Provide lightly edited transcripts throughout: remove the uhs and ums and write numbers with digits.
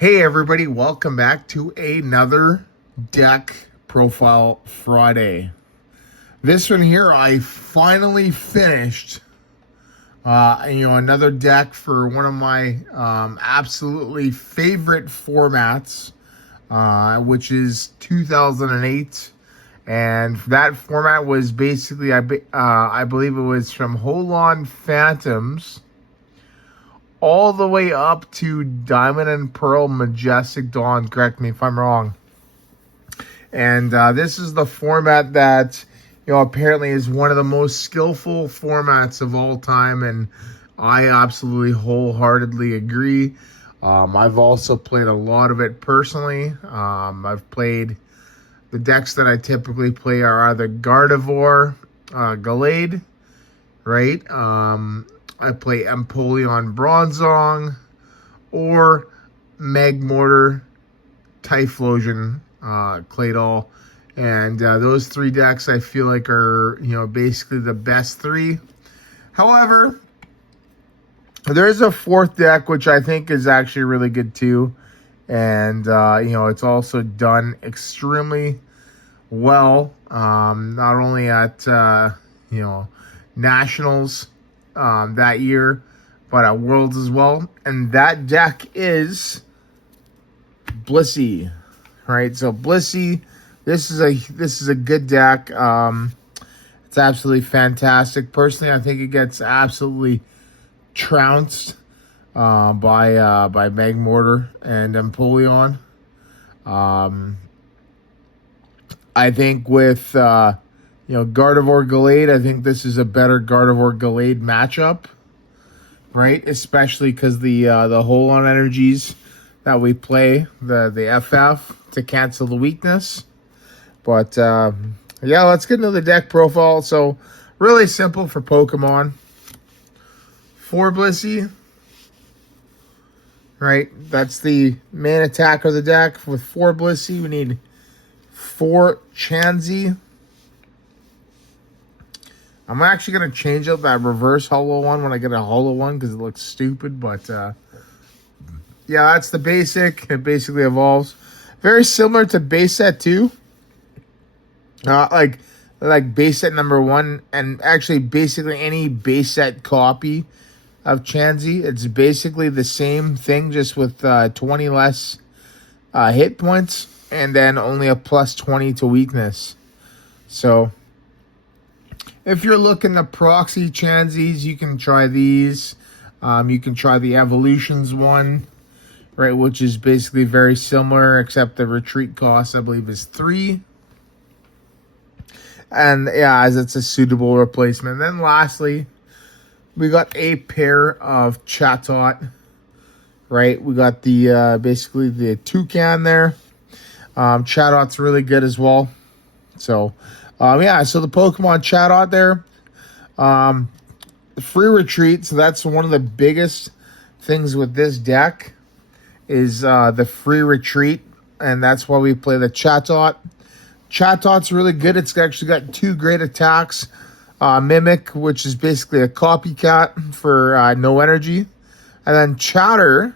Hey everybody, welcome back to another deck profile Friday. This one here, I finally finished, another deck for one of my absolutely favorite formats, which is 2008. And that format was basically, I believe it was from Holon Phantoms all the way up to Diamond and Pearl Majestic Dawn. Correct me if I'm wrong. And this is the format that, apparently is one of the most skillful formats of all time. And I absolutely wholeheartedly agree. I've also played a lot of it personally. I've played the decks that I typically play are either Gardevoir, Gallade, right? I play Empoleon Bronzong or Magmortar Typhlosion Claydol. And those three decks I feel like are, basically the best three. However, there's a fourth deck which I think is actually really good too. And, it's also done extremely well, not only at, Nationals that year, but at Worlds as well. And that deck is Blissey, right? So Blissey, this is a good deck. It's absolutely fantastic. Personally, I think it gets absolutely trounced by Magmortar and Empoleon. I think with Gardevoir Gallade, I think this is a better Gardevoir Gallade matchup, right? Especially because the Holon energies that we play, the FF to cancel the weakness. But yeah, let's get into the deck profile. So really simple for Pokemon. 4 Blissey, right? That's the main attack of the deck. With 4 Blissey, we need 4 Chansey. I'm actually going to change out that reverse holo one when I get a holo one because it looks stupid. But yeah, that's the basic. It basically evolves. Very similar to base set 2. Like base set number 1. And actually basically any base set copy of Chansey. It's basically the same thing, just with 20 less hit points. And then only a plus 20 to weakness. So if you're looking to proxy Chanseys, you can try these. You can try the Evolutions one, right, which is basically very similar, except the retreat cost, I believe, is 3. And yeah, as it's a suitable replacement. And then lastly, we got a pair of Chatot, right? We got the basically the Toucan there. Chatot's really good as well. So yeah, so the Pokemon Chatot there. Free retreat, so that's one of the biggest things with this deck is the free retreat, and that's why we play the Chatot. Chatot's really good. It's actually got 2 great attacks. Mimic, which is basically a copycat for no energy. And then Chatter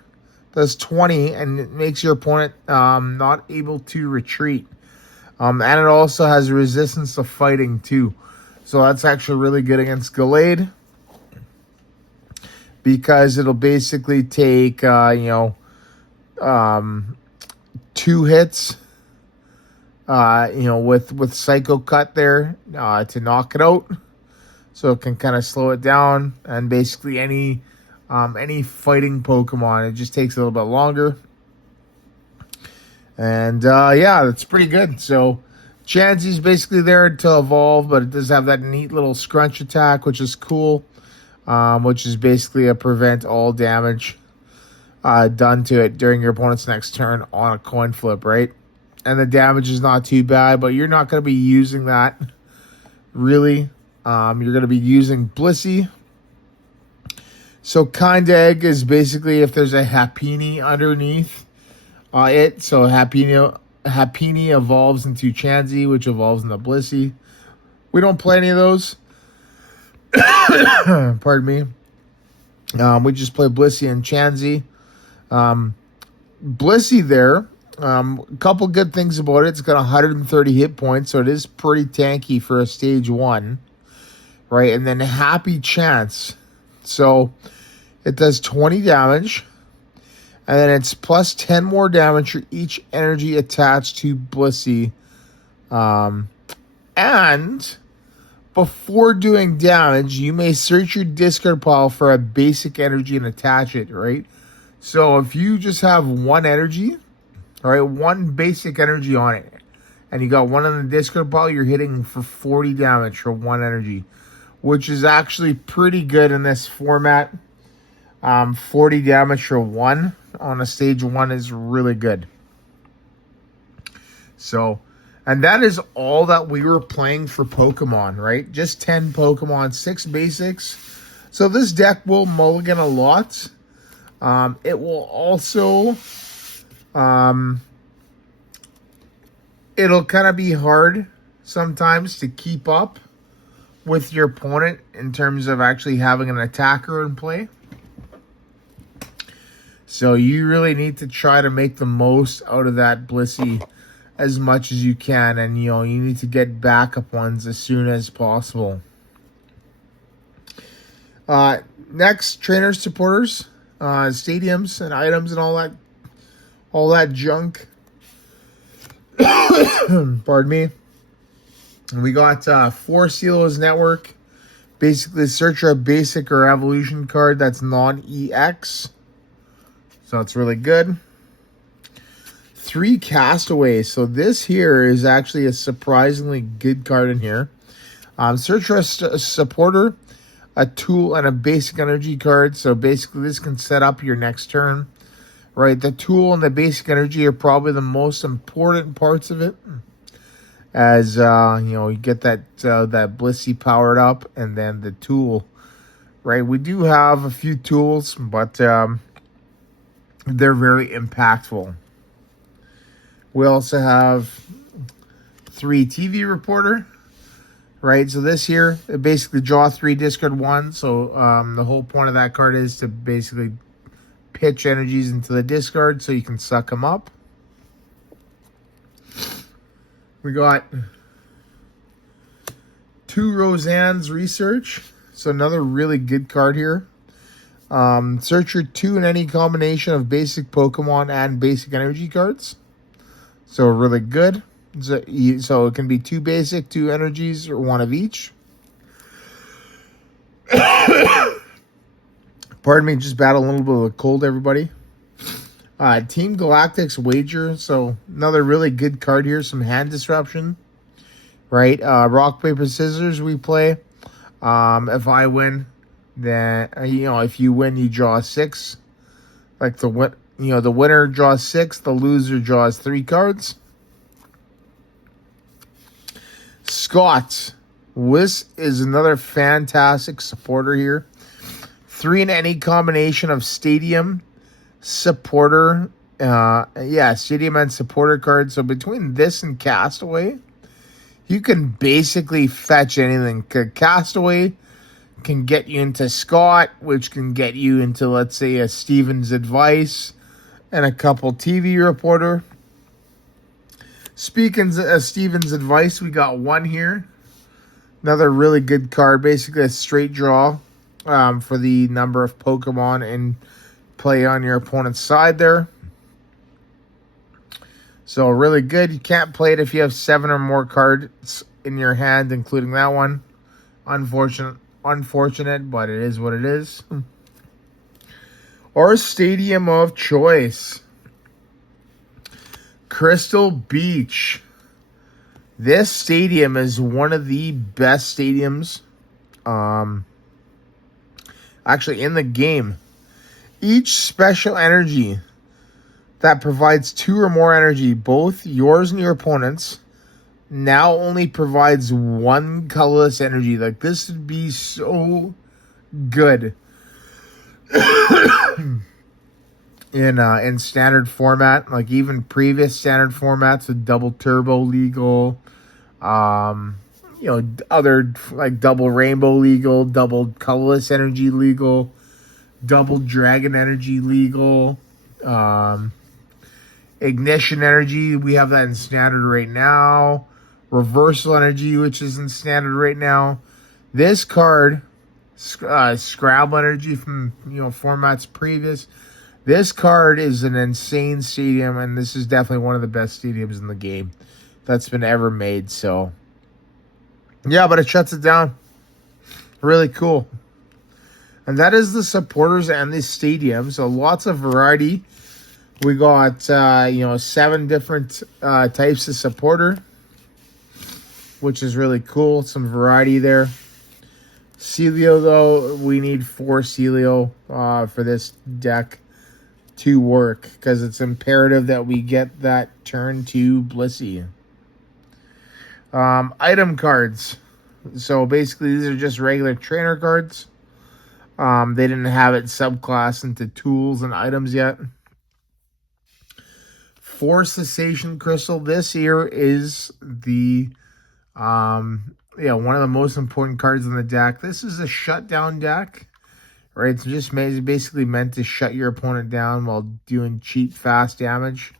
does 20, and it makes your opponent not able to retreat. And it also has resistance to fighting too. So that's actually really good against Gallade. Because it'll basically take, 2 hits, with Psycho Cut there to knock it out. So it can kind of slow it down. And basically any fighting Pokemon, it just takes a little bit longer. And yeah, that's pretty good. So Chansey's basically there to evolve, but it does have that neat little scrunch attack, which is cool. Which is basically a prevent all damage done to it during your opponent's next turn on a coin flip, right? And the damage is not too bad, but you're not going to be using that, really. You're going to be using Blissey. So Kind Egg is basically if there's a Happiny underneath it. So Happiny evolves into Chansey, which evolves into Blissey. We don't play any of those. Pardon me. We just play Blissey and Chansey. Blissey there. A couple good things about it. It's got 130 hit points, so it is pretty tanky for a stage 1. Right, and then Happy Chance. So it does 20 damage. And then it's plus 10 more damage for each energy attached to Blissey. And before doing damage, you may search your discard pile for a basic energy and attach it, right? So if you just have one energy, all right, one basic energy on it, and you got one in the discard pile, you're hitting for 40 damage for one energy, which is actually pretty good in this format. 40 damage for one on a stage 1 is really good. So, and that is all that we were playing for Pokemon, right? Just 10 Pokemon, 6 basics. So this deck will mulligan a lot. It will also, it'll kind of be hard sometimes to keep up with your opponent in terms of actually having an attacker in play. So you really need to try to make the most out of that Blissey as much as you can. And, you know, you need to get backup ones as soon as possible. Next, trainers, supporters, stadiums and items and all that junk. Pardon me. And we got 4 Celos Network. Basically, search a basic or evolution card that's non-EX. So it's really good. 3 Castaways. So this here is actually a surprisingly good card in here. Search for a supporter, a tool, and a basic energy card. So basically this can set up your next turn. Right, the tool and the basic energy are probably the most important parts of it. As, you know, you get that Blissey powered up, and then the tool. Right, we do have a few tools, but they're very impactful. We also have 3 TV Reporter. Right, so this here, it basically draw 3, discard 1. So the whole point of that card is to basically pitch energies into the discard so you can suck them up. We got 2 Roseanne's Research. So another really good card here. Search your 2 in any combination of basic Pokemon and basic energy cards. So really good. So it can be 2 basic, 2 energies, or 1 of each. Pardon me, just battle a little bit of a cold, everybody. Team Galactic's Wager. So another really good card here. Some hand disruption. Right? Rock, paper, scissors we play. If I win, then, you know, if you win, you draw 6. Like the winner draws 6. The loser draws 3 cards. Scott. This is another fantastic supporter here. 3 in any combination of stadium, supporter, stadium and supporter cards. So between this and Castaway, you can basically fetch anything. Castaway can get you into Scott, which can get you into, let's say, a Steven's Advice and a couple TV Reporter. Speaking of Steven's Advice, we got 1 here. Another really good card, basically a straight draw. For the number of Pokemon in play on your opponent's side there. So really good. You can't play it if you have 7 or more cards in your hand, including that one. Unfortunate, but it is what it is. Our stadium of choice. Crystal Beach. This stadium is one of the best stadiums actually in the game. Each special energy that provides 2 or more energy, both yours and your opponent's, now only provides 1 colorless energy. Like, this would be so good in standard format. Like, even previous standard formats with double turbo legal, you know, other like double rainbow legal, double colorless energy legal, double dragon energy legal, Ignition Energy, we have that in standard right now. Reversal Energy, which is in standard right now. This card, Scrabble Energy from formats previous. This card is an insane stadium, and this is definitely one of the best stadiums in the game that's been ever made. So, yeah, but it shuts it down. Really cool. And that is the supporters and the stadium. So lots of variety. We got 7 different types of supporter, which is really cool. Some variety there. Celio, though, we need 4 Celio for this deck to work, because it's imperative that we get that turn to Blissey. Item cards. So basically, these are just regular trainer cards. They didn't have it subclass into tools and items yet. 4 Cessation Crystal. This here is the one of the most important cards in the deck. This is a shutdown deck, right? It's just basically meant to shut your opponent down while doing cheap, fast damage.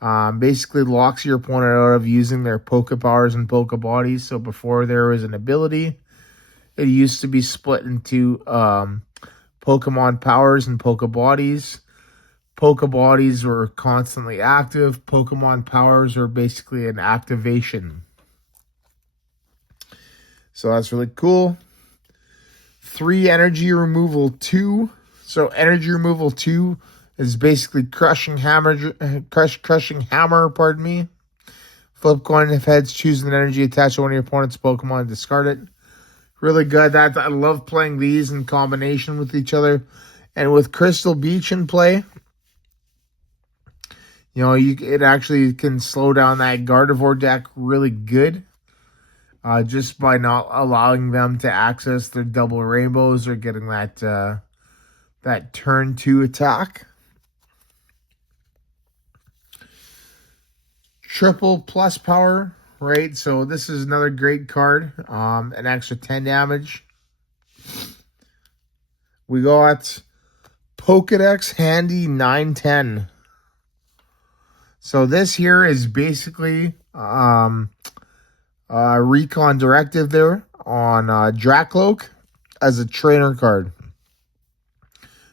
Basically locks your opponent out of using their Poképowers and Pokébodies. So before there was an ability, it used to be split into Pokemon Powers and Pokébodies. Pokébodies were constantly active. Pokemon Powers are basically an activation. So that's really cool. 3 Energy Removal 2. So Energy Removal 2 is basically Crushing Hammer, pardon me. Flip coin. If heads, choose an energy attached to one of your opponent's Pokemon and discard it. Really good. I love playing these in combination with each other. And with Crystal Beach in play, it actually can slow down that Gardevoir deck really good. Just by not allowing them to access their double rainbows or getting that turn 2 attack. Triple PlusPower, right? So this is another great card. An extra 10 damage. We got Pokédex Handy 910. So this here is basically Recon Directive there on Dracloak as a trainer card.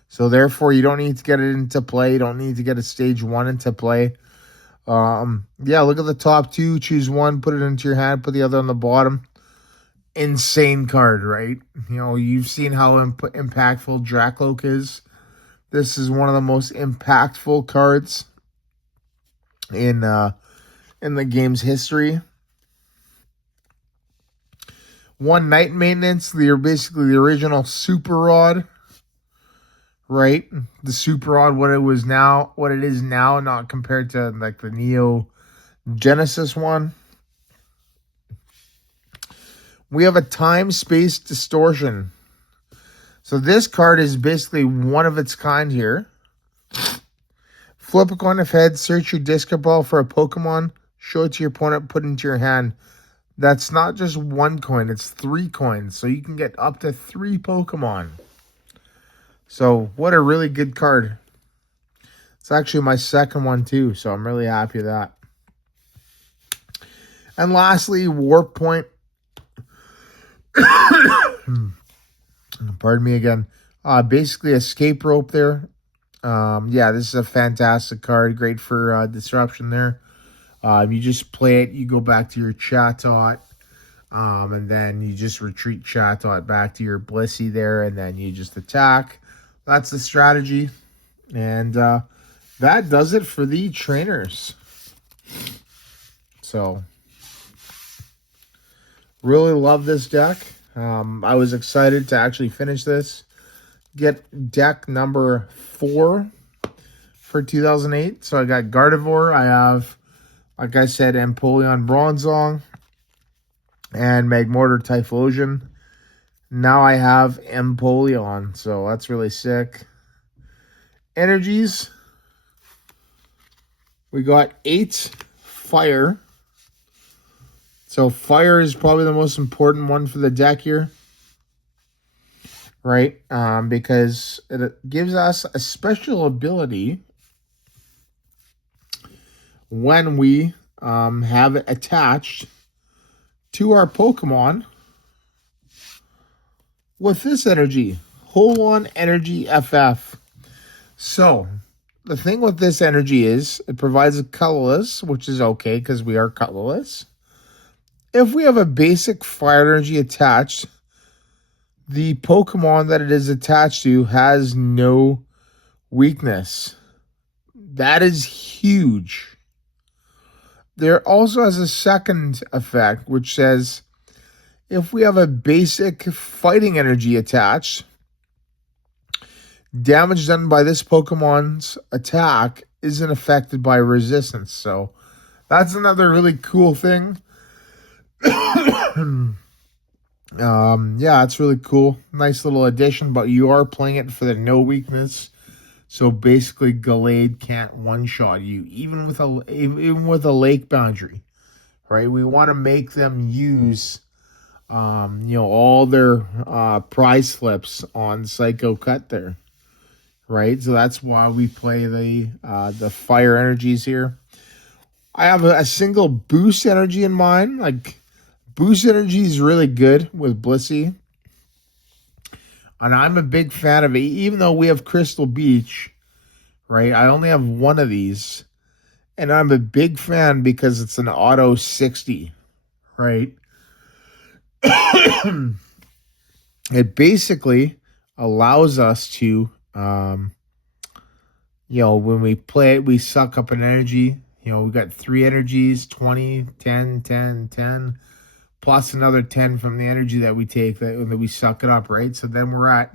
So therefore, you don't need to get it into play. You don't need to get a stage 1 into play. Look at the top 2. Choose one, put it into your hand, put the other on the bottom. Insane card, right? You've seen how impactful Dracloak is. This is one of the most impactful cards in the game's history. 1 Night Maintenance. They're basically the original Super Rod, right? The Super Rod, what it is now, not compared to like the Neo Genesis one. We have a Time-Space Distortion. So this card is basically one of its kind here. Flip a coin of heads, search your discard ball for a Pokemon, show it to your opponent, put it into your hand. That's not just 1 coin, it's 3 coins. So you can get up to 3 Pokemon. So what a really good card. It's actually my second one too, so I'm really happy with that. And lastly, Warp Point. Pardon me again. Basically Escape Rope there. This is a fantastic card. Great for disruption there. You just play it, you go back to your Chatot, and then you just retreat Chatot back to your Blissey there, and then you just attack. That's the strategy. And that does it for the trainers. So, really love this deck. I was excited to actually finish this. Get deck number 4 for 2008. So I got Gardevoir. I have, like I said, Empoleon Bronzong and Magmortar Typhlosion. Now I have Empoleon, so that's really sick. Energies. We got 8 Fire. So Fire is probably the most important one for the deck here. Right? Because it gives us a special ability when we have it attached to our Pokemon with this energy, Holon FF. So, the thing with this energy is it provides a colorless, which is okay because we are colorless. If we have a basic fire energy attached, the Pokemon that it is attached to has no weakness. That is huge. There also has a second effect, which says if we have a basic fighting energy attached, damage done by this Pokemon's attack isn't affected by resistance. So that's another really cool thing. Yeah, it's really cool. Nice little addition, but you are playing it for the no weakness. So basically, Gallade can't one-shot you, even with a lake boundary, right? We want to make them use, all their prize slips on Psycho Cut there, right? So that's why we play the fire energies here. I have a single boost energy in mind. Like, boost energy is really good with Blissey. And I'm a big fan of it, even though we have Crystal Beach, right? I only have one of these. And I'm a big fan because it's an auto 60, right? It basically allows us to, when we play it, we suck up an energy. We got 3 energies, 20, 10, 10, 10. Plus another 10 from the energy that we take, that we suck it up, right? So then we're at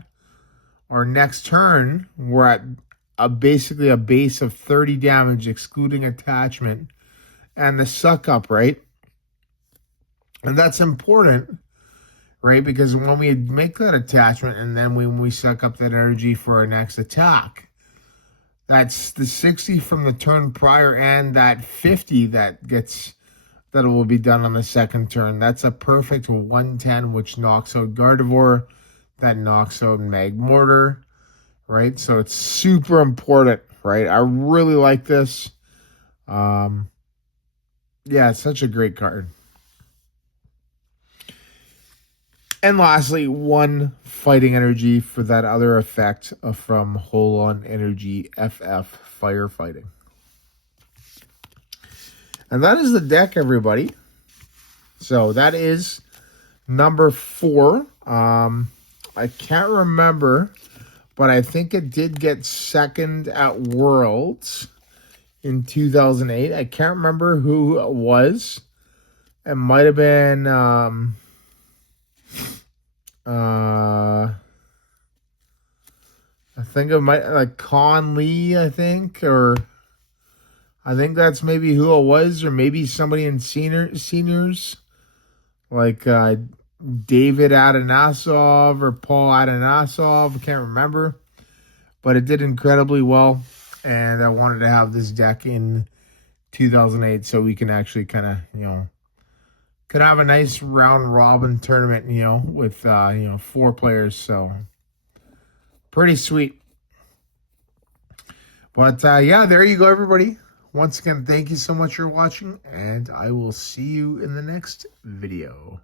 our next turn, we're at basically a base of 30 damage, excluding attachment and the suck up, right? And that's important, right? Because when we make that attachment and then when we suck up that energy for our next attack, that's the 60 from the turn prior and that 50 that will be done on the second turn. That's a perfect 110, which knocks out Gardevoir. That knocks out Magmortar, right? So it's super important, right? I really like this. Yeah, it's such a great card. And lastly, 1 fighting energy for that other effect from Holon FF, firefighting. And that is the deck, everybody. So that is number 4. I can't remember, but I think it did get second at Worlds in 2008. I can't remember who it was. It might have been I think it might like Con Lee, I think, or I think that's maybe who it was, or maybe somebody in seniors, like David Adanasov or Paul Adanasov. I can't remember, but it did incredibly well, and I wanted to have this deck in 2008 so we can actually kind of, could have a nice round robin tournament, with 4 players. So pretty sweet. But yeah, there you go, everybody. Once again, thank you so much for watching, and I will see you in the next video.